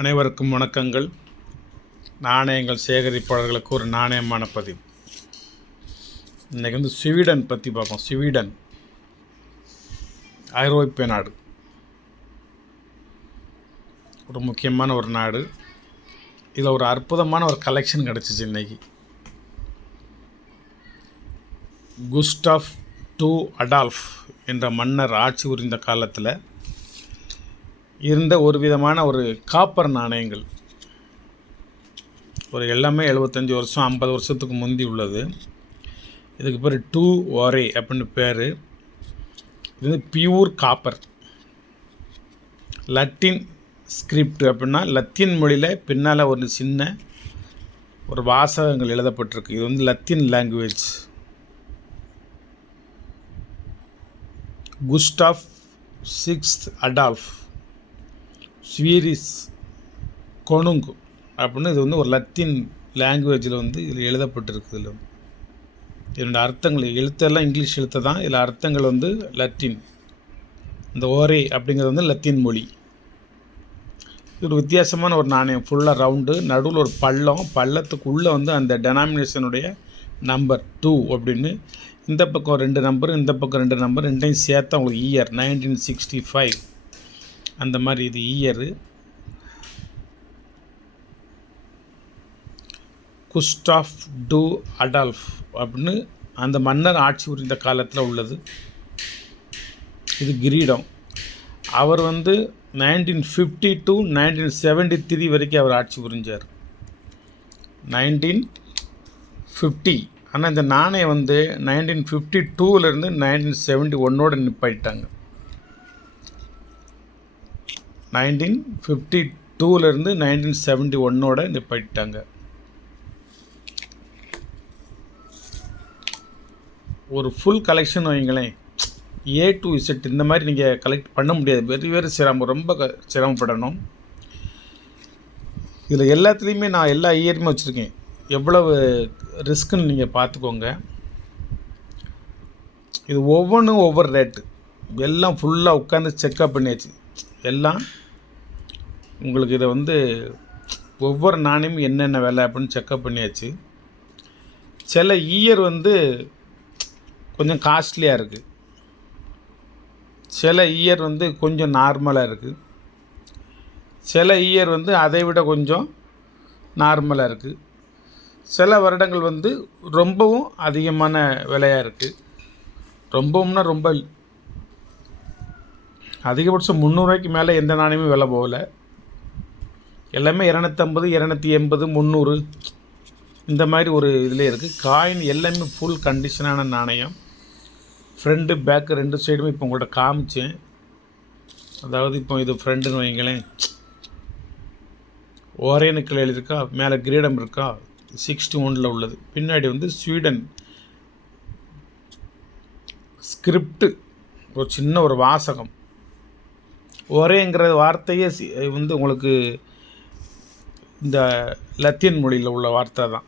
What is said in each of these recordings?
அனைவருக்கும் வணக்கங்கள். நாணயங்கள் சேகரிப்பாளர்களுக்கு ஒரு நாணயமான பதிவு. இன்றைக்கி ஸ்வீடன் பற்றி பார்ப்போம். ஸ்வீடன் ஐரோப்பிய நாடு, ஒரு முக்கியமான ஒரு நாடு. இதில் ஒரு அற்புதமான ஒரு கலெக்ஷன் கிடச்சிச்சு இன்றைக்கி. குஸ்டாஃப் II அடால்ஃப் என்ற மன்னர் ஆட்சி புரிந்த காலத்தில் இருந்த ஒரு விதமான ஒரு காப்பர் நாணயங்கள். ஒரு எல்லாமே 75 வருஷம் 50 வருஷத்துக்கு முந்தி உள்ளது. இதுக்கு பேர் II ஒரே அப்படின்னு பேர். இது பியூர் காப்பர். லத்தீன் ஸ்கிரிப்ட் அப்படின்னா லத்தீன் மொழியில் பின்னால் ஒரு சின்ன ஒரு வாசகங்கள் எழுதப்பட்டிருக்கு. இது Latin language. Gustaf VI Adolf ஸ்வீரிஸ் கொனுங்கு அப்படின்னு இது ஒரு லத்தீன் லாங்குவேஜில் இதில் எழுதப்பட்டிருக்கு. இதில் இதோட அர்த்தங்கள் எழுத்தெல்லாம் இங்கிலீஷ் எழுத்து தான். இதில் அர்த்தங்கள் லத்தீன். இந்த ஓரே அப்படிங்கிறது லத்தீன் மொழி. இது ஒரு வித்தியாசமான ஒரு நாணயம். ஃபுல்லாக ரவுண்டு, நடுவில் ஒரு பள்ளத்துக்குள்ளே அந்த டெனாமினேஷனுடைய நம்பர் 2 அப்படின்னு. இந்த பக்கம் 2 நம்பர், இந்த பக்கம் 2 நம்பர், ரெண்டையும் சேர்த்தா உங்களுக்கு இயர் 1965 அந்த மாதிரி. இது இயரு. குஸ்டாஃப் II அடால்ஃப் அப்படின்னு அந்த மன்னர் ஆட்சி புரிந்த காலத்தில் உள்ளது. இது கிரீடம். அவர் 1950 to 1973 வரைக்கும் அவர் ஆட்சி புரிஞ்சார். 1950. ஆனால் இந்த நாணயம் 1952லேருந்து 1971 நிப்பாயிட்டாங்க. 1952லேருந்து 1971 நிப்பாயிட்டாங்க. ஒரு ஃபுல் கலெக்ஷன் வைங்களேன், A to Z இந்த மாதிரி நீங்கள் கலெக்ட் பண்ண முடியாது. வெரி ரொம்ப சிரமப்படணும். இதில் எல்லாத்துலேயுமே நான் எல்லா இயருமே வச்சுருக்கேன். எவ்வளவு ரிஸ்க்குன்னு நீங்கள் பார்த்துக்கோங்க. இது ஒவ்வொன்றும் ஒவ்வொரு ரேட்டு. எல்லாம் ஃபுல்லாக உட்காந்து செக்அப் பண்ணியாச்சு. எல்லாம் உங்களுக்கு இதை ஒவ்வொரு நாணயமும் என்னென்ன விலை அப்படின்னு செக்அப் பண்ணியாச்சு. சில இயர் கொஞ்சம் காஸ்ட்லியாக இருக்குது. சில இயர் கொஞ்சம் நார்மலாக இருக்குது. சில இயர் அதை விட கொஞ்சம் நார்மலாக இருக்குது. சில வருடங்கள் ரொம்பவும் அதிகமான விலையாக இருக்குது. ரொம்பவும்னா ரொம்ப அதிகபட்சம் 300 ரூபாய்க்கு மேலே எந்த நாணயமும் விலை போகலை. எல்லாமே 250, 280, 300 இந்த மாதிரி ஒரு இதில் இருக்குது. காயின் எல்லாமே ஃபுல் கண்டிஷனான நாணயம். ஃப்ரண்ட்டு பேக்கு 2 சைடுமே இப்போ உங்கள்கிட்ட காமிச்சேன். அதாவது இப்போ இது ஃப்ரெண்டுன்னு வைங்களேன், ஓரேனுக்கள் எழுதியிருக்கா, மேலே கிரீடம் இருக்கா, 61 உள்ளது. பின்னாடி ஸ்வீடன் ஸ்கிரிப்டு, ஒரு சின்ன ஒரு வாசகம். ஒரேங்கிற வார்த்தையே உங்களுக்கு இந்த லத்தீன் மொழியில் உள்ள வார்த்தை தான்.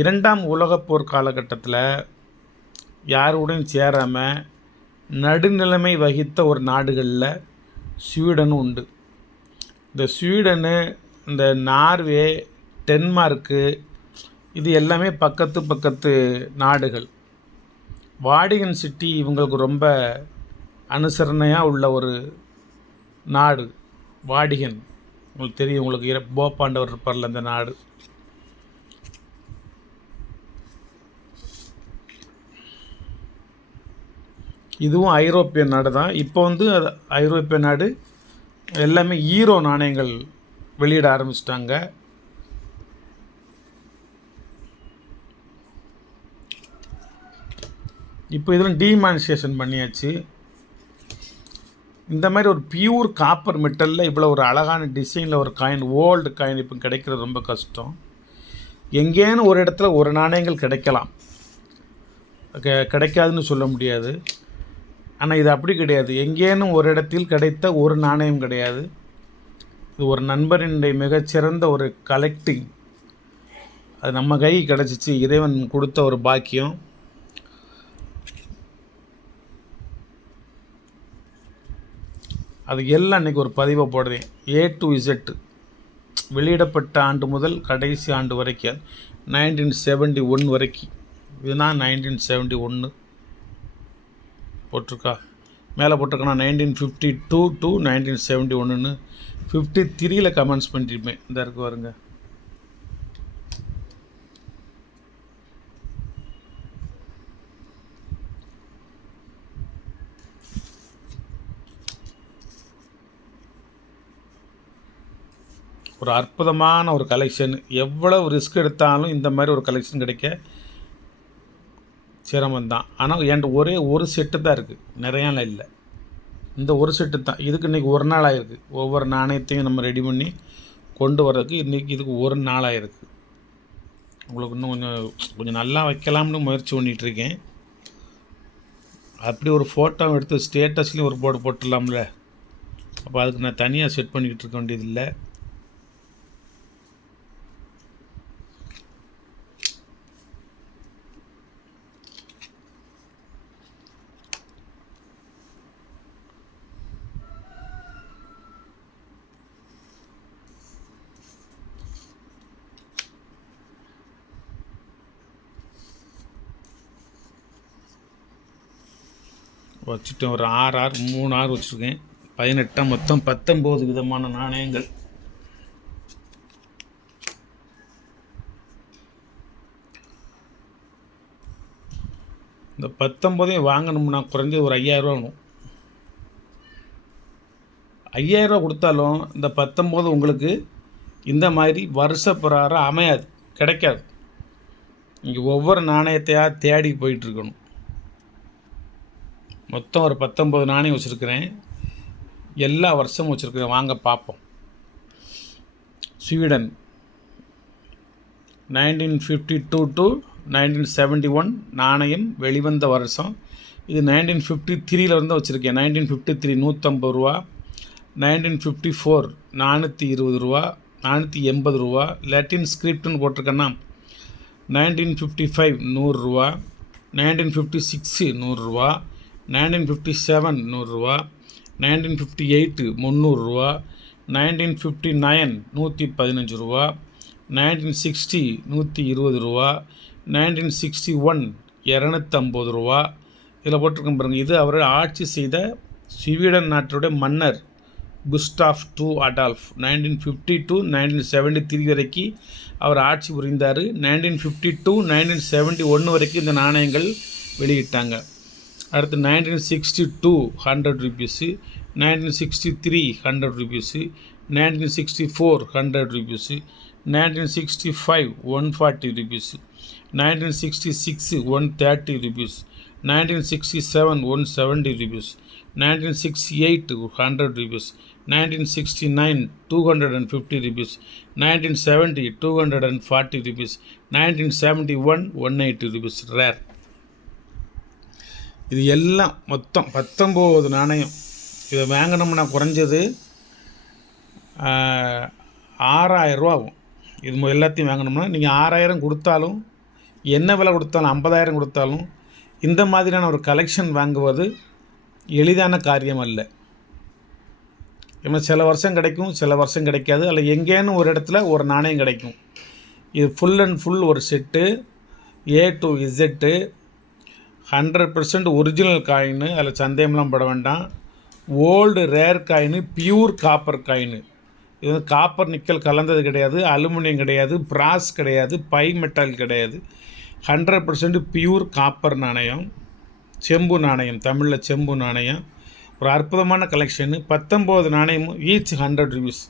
2ஆம் உலகப்போர் காலகட்டத்தில் யாரோடையும் சேராமல் நடுநிலைமை வகித்த ஒரு நாடுகளில் ஸ்வீடனும் உண்டு. இந்த ஸ்வீடனு, இந்த நார்வே, டென்மார்க்கு இது எல்லாமே பக்கத்து நாடுகள். வாடிகன் சிட்டி இவங்களுக்கு ரொம்ப அனுசரணையாக உள்ள ஒரு நாடு. வாடிகன் உங்களுக்கு தெரியும். உங்களுக்கு போப்பாண்டவர் இருப்பார்ல அந்த நாடு. இதுவும் ஐரோப்பிய நாடு தான். இப்போ ஐரோப்பிய நாடு எல்லாமே ஈரோ நாணயங்கள் வெளியிட ஆரம்பிச்சிட்டாங்க. இப்போ இதில் டிமானிசேஷன் பண்ணியாச்சு. இந்த மாதிரி ஒரு பியூர் காப்பர் மெட்டலில் இவ்வளோ ஒரு அழகான டிசைனில் ஒரு காயின், ஓல்டு காயின் இப்போ கிடைக்கிறது ரொம்ப கஷ்டம். எங்கேன்னு ஒரு இடத்துல ஒரு நாணயங்கள் கிடைக்கலாம், கிடைக்காதுன்னு சொல்ல முடியாது. ஆனால் இது அப்படி கிடையாது. எங்கேனும் ஒரு இடத்தில் கிடைத்த ஒரு நாணயம் கிடையாது. இது ஒரு நண்பரினுடைய மிகச்சிறந்த ஒரு கலெக்டிங். அது நம்ம கை கிடச்சிச்சு. இறைவன் கொடுத்த ஒரு பாக்கியம். அது எல்லாம் இன்றைக்கி ஒரு பதிவை போடுறேன். A to Z வெளியிடப்பட்ட ஆண்டு முதல் கடைசி ஆண்டு வரைக்கும் 1971 வரைக்கும். இதுதான் 1971 போட்டிருக்கா, மேலே போட்டிருக்கேன்னா 1952 to 1971ன்னு 53ல் கமெண்ட்ஸ் பண்ணியிருப்பேன். இந்த இருக்கு வருங்க. ஒரு அற்புதமான ஒரு கலெக்ஷன். எவ்வளவு ரிஸ்க் எடுத்தாலும் இந்த மாதிரி ஒரு கலெக்ஷன் கிடைக்க சிரமந்தான். ஆனால் என்கிட்ட ஒரே ஒரு செட்டு தான் இருக்குது, நிறையாலாம் இல்லை. இந்த ஒரு செட்டு தான். இதுக்கு இன்றைக்கி ஒரு நாள் ஆகிருக்கு. ஒவ்வொரு நாணயத்தையும் நம்ம ரெடி பண்ணி கொண்டு வர்றதுக்கு இன்றைக்கி இதுக்கு ஒரு நாள் ஆகிருக்கு. உங்களுக்கு இன்னும் கொஞ்சம் நல்லா வைக்கலாம்னு முயற்சி பண்ணிகிட்ருக்கேன். அப்படி ஒரு ஃபோட்டோ எடுத்து ஸ்டேட்டஸ்லேயும் ஒரு போர்டு போட்டுடலாம்ல. அப்போ அதுக்கு நான் தனியாக செட் பண்ணிக்கிட்டு இருக்க வேண்டியதில்லை. வச்சுட்டேன். ஒரு 6 ஆறு 3 ஆறு வச்சுருக்கேன். 18 மொத்தம் 19 விதமான நாணயங்கள். இந்த 19ஐயும் வாங்கணும்னா குறைஞ்சது ஒரு 5000 வேணும். 5000 கொடுத்தாலும் இந்த 19 உங்களுக்கு இந்த மாதிரி வருஷ பிரகாரம் அமையாது, கிடைக்காது. இங்கே ஒவ்வொரு நாணயத்தையாக தேடி போயிட்டுருக்கணும். மொத்தம் ஒரு 19 நாணயம் வச்சுருக்கிறேன். எல்லா வருஷமும் வச்சுருக்கிறேன். வாங்க பார்ப்போம். ஸ்வீடன் 1952 to 1971 நாணயம் வெளிவந்த வருஷம். இது 1953 வந்து வச்சுருக்கேன். 1953 150 ரூபா, 1954 420 ரூபா, 480 ரூபா. லாட்டின் ஸ்கிரிப்ட்னு போட்டிருக்கேன்னா 1955 100 ரூபா, 1956 100 ரூபா, 1957 100 ரூபா, 1958 300 ரூபா, 1959 115 ரூபா, 1960 120 ரூபா, 1961 250 ரூபா. இதில் போட்டிருக்கேன் பாருங்கள். இது அவர் ஆட்சி செய்த ஸ்வீடன் நாட்டுடைய மன்னர் குஸ்டாஃப் II அடால்ஃப் 1950 to 1973 வரைக்கும் அவர் ஆட்சி புரிந்தார். 1952 1971 வரைக்கும் இந்த நாணயங்கள் வெளியிட்டாங்க. அடுத்து 1962 100 rupees, 1963 100 rupees, 1964 100 rupees, 1965 140 rupees, 1966 130 rupees, 1967 170 rupees, 1968 100 rupees, 1969 250 rupees, 1970 240 rupees, 1971 180 rupees rare. இது எல்லாம் மொத்தம் 19 நாணயம். இதை வாங்கினோம்னா குறைஞ்சது 6000 ரூபா ஆகும். இது எல்லாத்தையும் வாங்கினோம்னா நீங்கள் 6000 கொடுத்தாலும், என்ன விலை கொடுத்தாலும், 50000 கொடுத்தாலும் இந்த மாதிரியான ஒரு கலெக்ஷன் வாங்குவது எளிதான காரியம் அல்ல. ஏன்னா சில வருஷம் கிடைக்கும், சில வருஷம் கிடைக்காது. அதில் எங்கேன்னு ஒரு இடத்துல ஒரு நாணயம் கிடைக்கும். இது ஃபுல் அண்ட் ஃபுல் ஒரு set A to Z 100% original coin. அதில் சந்தேகம்லாம் பட வேண்டாம். Old rare coin, pure copper coin. இது வந்து காப்பர் நிக்கல் கலந்தது கிடையாது, அலுமினியம் கிடையாது, பிராஸ் கிடையாது, பை மெட்டல் கிடையாது. 100% பியூர் காப்பர் நாணயம், செம்பு நாணயம், தமிழில் செம்பு நாணயம். ஒரு அற்புதமான கலெக்ஷனு. 19 நாணயமும் each 100 rupees.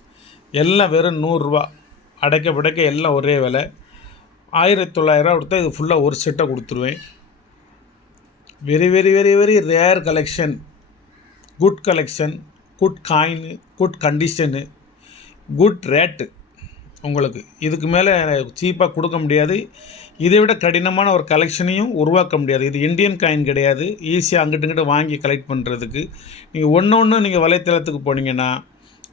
எல்லாம் வெறும் 100 ரூபா. அடைக்க படைக்க எல்லாம் ஒரே விலை. 1900 கொடுத்தா இது ஃபுல்லாக ஒரு செட்டை கொடுத்துருவேன். Very very very very rare collection, good collection, good coin, good condition, good rate. உங்களுக்கு இதுக்கு மேலே சீப்பாக கொடுக்க முடியாது. இதை விட கடினமான ஒரு கலெக்ஷனையும் உருவாக்க முடியாது. இது இந்தியன் காயின் கிடையாது. ஈஸியாக அங்கிட்டு இங்கிட்ட வாங்கி கலெக்ட் பண்ணுறதுக்கு. நீங்கள் ஒன்று நீங்கள் வலைத்தளத்துக்கு போனீங்கன்னா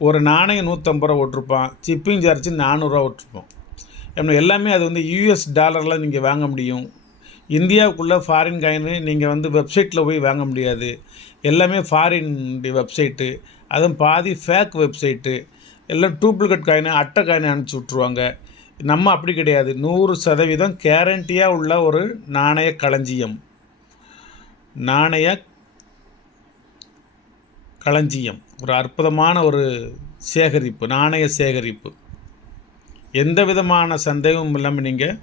ஒரு நாணயம் 150 ரூபா விட்ருப்பான், சிப்பிங் சார்ஜ் 400 ரூபா விட்ருப்போம். ஏன்னா எல்லாமே அது வந்து US டாலரில் நீங்கள் வாங்க முடியும். இந்தியாவுக்குள்ளே ஃபாரின் காயின்னு நீங்கள் வந்து வெப்சைட்டில் போய் வாங்க முடியாது. எல்லாமே ஃபாரின் வெப்சைட்டு. அதுவும் பாதி ஃபேக் வெப்சைட்டு, எல்லாம் டூப்ளிகேட் காயினு, அட்டை காயினை அனுப்பிச்சி விட்ருவாங்க. நம்ம அப்படி கிடையாது. 100% கேரண்டியாக உள்ள ஒரு நாணய களஞ்சியம். ஒரு அற்புதமான ஒரு சேகரிப்பு, நாணய சேகரிப்பு. எந்த விதமான சந்தேகமும் இல்லாமல் நீங்கள்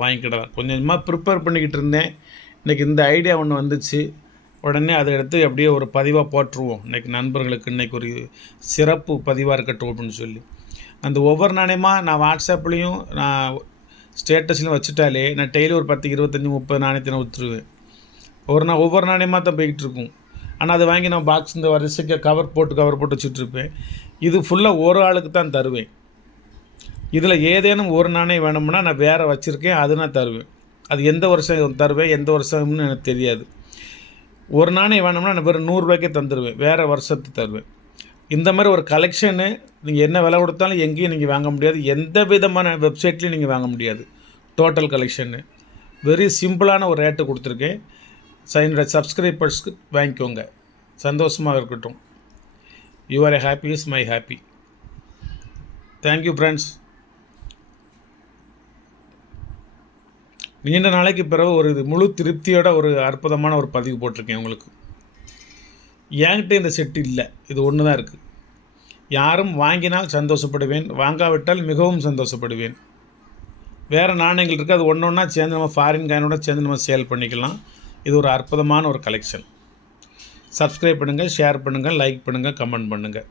வாங்கிக்கிடலாம். கொஞ்சம் கொஞ்சமாக ப்ரிப்பேர் பண்ணிக்கிட்டு இருந்தேன். இன்றைக்கி இந்த ஐடியா ஒன்று வந்துச்சு. உடனே அதை எடுத்து அப்படியே ஒரு பதிவாக போட்டுருவோம். இன்றைக்கி நண்பர்களுக்கு இன்றைக்கி ஒரு சிறப்பு பதிவாக இருக்கட்டும் அப்படின்னு சொல்லி அந்த ஒவ்வொரு நாணயமாக நான் வாட்ஸ்அப்லேயும் நான் ஸ்டேட்டஸ்லையும் வச்சுட்டாலே நான் டெய்லி ஒரு 10, 25, 30 நாணயத்தை நான் ஊற்றுருவேன். ஒவ்வொரு நாணயமாக தான் போய்கிட்டு இருக்கும். ஆனால் அதை வாங்கி நான் பாக்ஸ் இந்த வரிசைக்கு கவர் போட்டு வச்சுட்ருப்பேன். இது ஃபுல்லாக ஒரு ஆளுக்கு தான் தருவேன். இதில் ஏதேனும் ஒரு நாணயம் வேணும்னா நான் வேறு வச்சுருக்கேன், அது நான் தருவேன். அது எந்த வருஷம் தருவேன், எந்த வருஷம்னு எனக்கு தெரியாது. ஒரு நாணயம் வேணும்னா நான் வெறும் 100 ரூபாய்க்கே தந்துடுவேன், வேறு வருஷத்து தருவேன். இந்த மாதிரி ஒரு கலெக்ஷனு நீங்கள் என்ன விலை கொடுத்தாலும் எங்கேயும் நீங்கள் வாங்க முடியாது, எந்த விதமான வெப்சைட்லேயும் நீங்கள் வாங்க முடியாது. டோட்டல் கலெக்ஷனு வெரி சிம்பிளான ஒரு ரேட்டு கொடுத்துருக்கேன். என்னோட சப்ஸ்கிரைபர்ஸ்க்கு வாங்கிக்கோங்க, சந்தோஷமாக இருக்கட்டும். Your happy is my happy. Thank you friends. நீண்ட நாளைக்கு பிறகு ஒரு முழு திருப்தியோட ஒரு அற்புதமான ஒரு பதிவு போட்டிருக்கேன் உங்களுக்கு. என்கிட்ட இந்த செட்டு இல்லை, இது ஒன்று தான் இருக்குது. யாரும் வாங்கினால் சந்தோஷப்படுவேன், வாங்காவிட்டால் மிகவும் சந்தோஷப்படுவேன். வேறு நாணயங்கள் இருக்குது, அது ஒன்று ஒன்றா சேர்ந்து நம்ம ஃபாரின் காயினோட சேர்ந்து நம்ம சேல் பண்ணிக்கலாம். இது ஒரு அற்புதமான ஒரு கலெக்ஷன். சப்ஸ்கிரைப் பண்ணுங்கள், ஷேர் பண்ணுங்கள், லைக் பண்ணுங்கள், கமெண்ட் பண்ணுங்கள்.